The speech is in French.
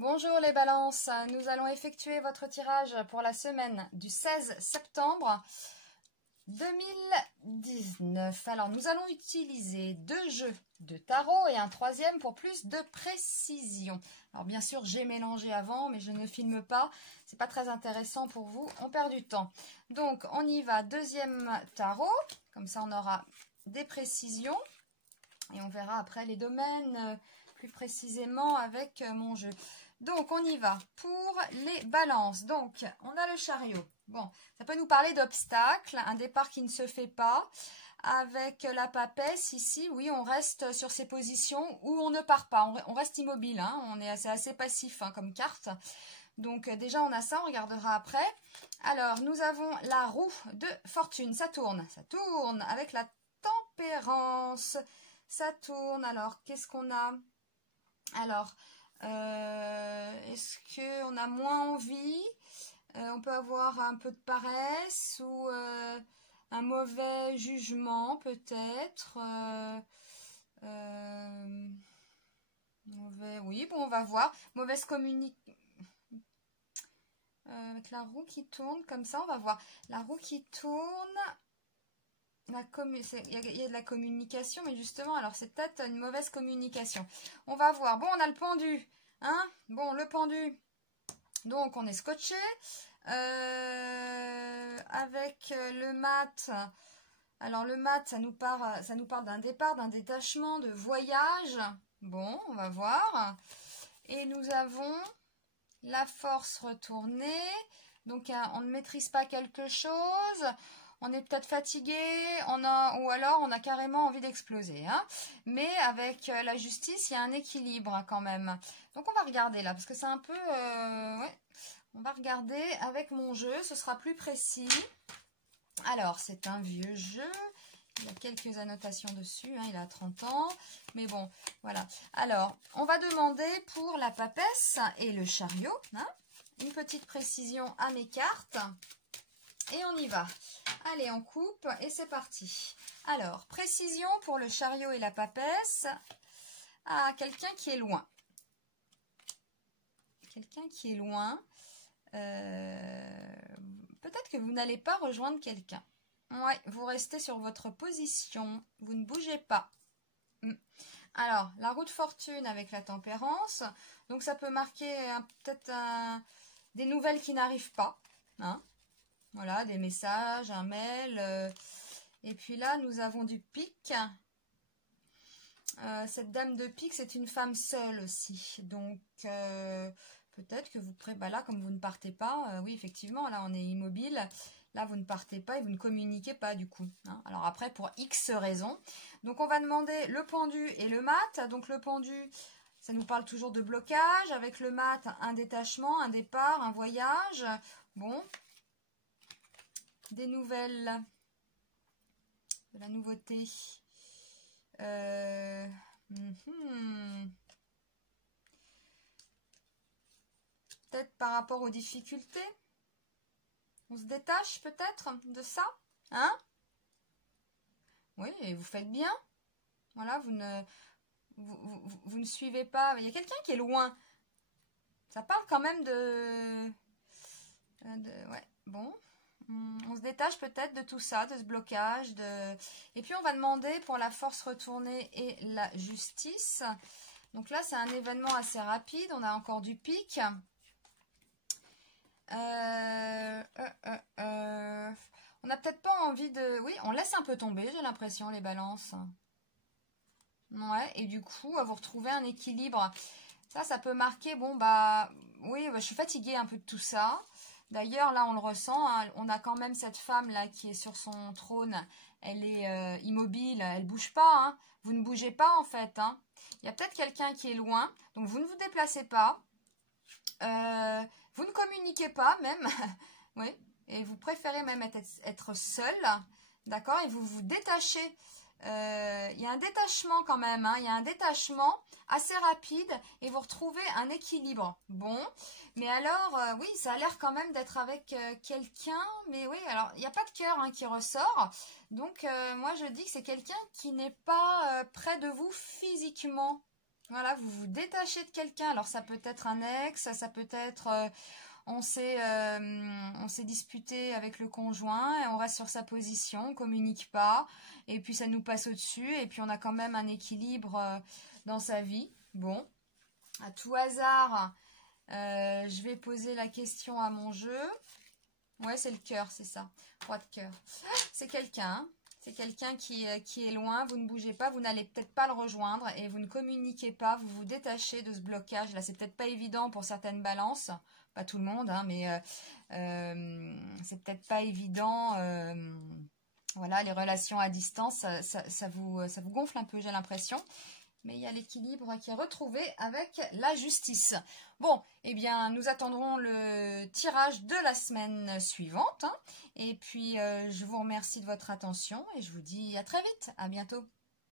Bonjour les balances, nous allons effectuer votre tirage pour la semaine du 16 septembre 2019. Alors nous allons utiliser 2 jeux de tarot et un troisième pour plus de précision. Alors bien sûr j'ai mélangé avant mais je ne filme pas, c'est pas très intéressant pour vous, on perd du temps. Donc on y va, deuxième tarot, comme ça on aura des précisions et on verra après les domaines plus précisément avec mon jeu. Donc, on y va pour les balances. Donc, on a le chariot. Bon, ça peut nous parler d'obstacles, un départ qui ne se fait pas. Avec la papesse, ici, oui, on reste sur ces positions où on ne part pas. On reste immobile, hein, on est assez passif hein, comme carte. Donc, déjà, on a ça, on regardera après. Alors, nous avons la roue de fortune. Ça tourne avec la tempérance. Ça tourne. Alors, qu'est-ce qu'on a? Alors... est-ce qu'on a moins envie? On peut avoir un peu de paresse ou un mauvais jugement peut-être. Mauvais, oui, bon, on va voir. Mauvaise communication. Avec la roue qui tourne comme ça, on va voir. La roue qui tourne. Il y a de la communication, mais justement, alors c'est peut-être une mauvaise communication. On va voir. Bon, on a le pendu. Hein? Bon, le pendu. Donc, on est scotché. Avec le mat. Alors, le mat, ça nous parle d'un départ, d'un détachement, de voyage. Bon, on va voir. Et nous avons la force retournée. Donc, on ne maîtrise pas quelque chose. On est peut-être fatigué, ou alors on a carrément envie d'exploser. Hein. Mais avec la justice, il y a un équilibre hein, quand même. Donc on va regarder là, parce que c'est un peu... ouais. On va regarder avec mon jeu, ce sera plus précis. Alors, c'est un vieux jeu. Il y a quelques annotations dessus, hein, il a 30 ans. Mais bon, voilà. Alors, on va demander pour la papesse et le chariot. Hein, une petite précision à mes cartes. Et on y va. Allez, on coupe et c'est parti. Alors, précision pour le chariot et la papesse. Ah, quelqu'un qui est loin. Quelqu'un qui est loin. Peut-être que vous n'allez pas rejoindre quelqu'un. Ouais, vous restez sur votre position. Vous ne bougez pas. Alors, la roue de fortune avec la tempérance. Donc, ça peut marquer peut-être des nouvelles qui n'arrivent pas. Hein. Voilà, des messages, un mail. Et puis là, nous avons du pic. Cette dame de pique, c'est une femme seule aussi. Donc, peut-être que vous... Bah là, comme vous ne partez pas, oui, effectivement, là, on est immobile. Là, vous ne partez pas et vous ne communiquez pas, du coup. Hein. Alors après, pour X raisons. Donc, on va demander le pendu et le mat. Donc, le pendu, ça nous parle toujours de blocage. Avec le mat, un détachement, un départ, un voyage. Bon. Des nouvelles. De la nouveauté. Peut-être par rapport aux difficultés. On se détache peut-être de ça. Hein? Oui, et vous faites bien. Voilà, vous ne suivez pas. Il y a quelqu'un qui est loin. Ça parle quand même de ouais, bon. On se détache peut-être de tout ça, de ce blocage. Et puis, on va demander pour la force retournée et la justice. Donc là, c'est un événement assez rapide. On a encore du pic. On n'a peut-être pas envie de... Oui, on laisse un peu tomber, j'ai l'impression, les balances. Ouais, et du coup, vous retrouvez un équilibre. Ça peut marquer, bon, bah... Oui, bah, je suis fatiguée un peu de tout ça. D'ailleurs, là, on le ressent. Hein, on a quand même cette femme-là qui est sur son trône. Elle est immobile, elle bouge pas. Hein. Vous ne bougez pas, en fait. Hein. Il y a peut-être quelqu'un qui est loin. Donc, vous ne vous déplacez pas. Vous ne communiquez pas, même. Oui. Et vous préférez même être seul. D'accord? Et vous vous détachez. Il y a un détachement quand même, hein, il y a un détachement assez rapide et vous retrouvez un équilibre. Bon, mais alors, oui, ça a l'air quand même d'être avec quelqu'un, mais oui, alors, il n'y a pas de cœur hein, qui ressort. Donc, moi, je dis que c'est quelqu'un qui n'est pas près de vous physiquement. Voilà, vous vous détachez de quelqu'un. Alors ça peut être un ex, ça peut être on s'est disputé avec le conjoint et on reste sur sa position, on communique pas et puis ça nous passe au-dessus et puis on a quand même un équilibre dans sa vie. Bon, à tout hasard, je vais poser la question à mon jeu. Ouais, c'est le cœur, c'est ça. Roi de cœur. C'est quelqu'un, hein. C'est quelqu'un qui est loin, vous ne bougez pas, vous n'allez peut-être pas le rejoindre et vous ne communiquez pas, vous vous détachez de ce blocage. Là, c'est peut-être pas évident pour certaines balances, pas tout le monde, hein, mais c'est peut-être pas évident. Voilà, les relations à distance, ça vous gonfle un peu, j'ai l'impression. Mais il y a l'équilibre qui est retrouvé avec la justice. Bon, eh bien, nous attendrons le tirage de la semaine suivante. Hein. Et puis, je vous remercie de votre attention et je vous dis à très vite. À bientôt.